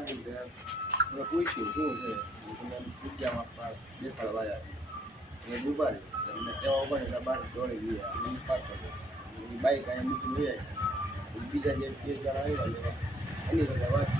મેં પૂછ્યું શું છે તમે જગ્યા આપવા દેખાડવા આવ્યા એ ડૂબા તમને કહેવા પડે એટલે બહાર દોડી ગયા અને એ બાઇક અહીંયા મૂકી લઈ આવી બીજા જે બે ચાર આવ્યા એવા એની બધા વાત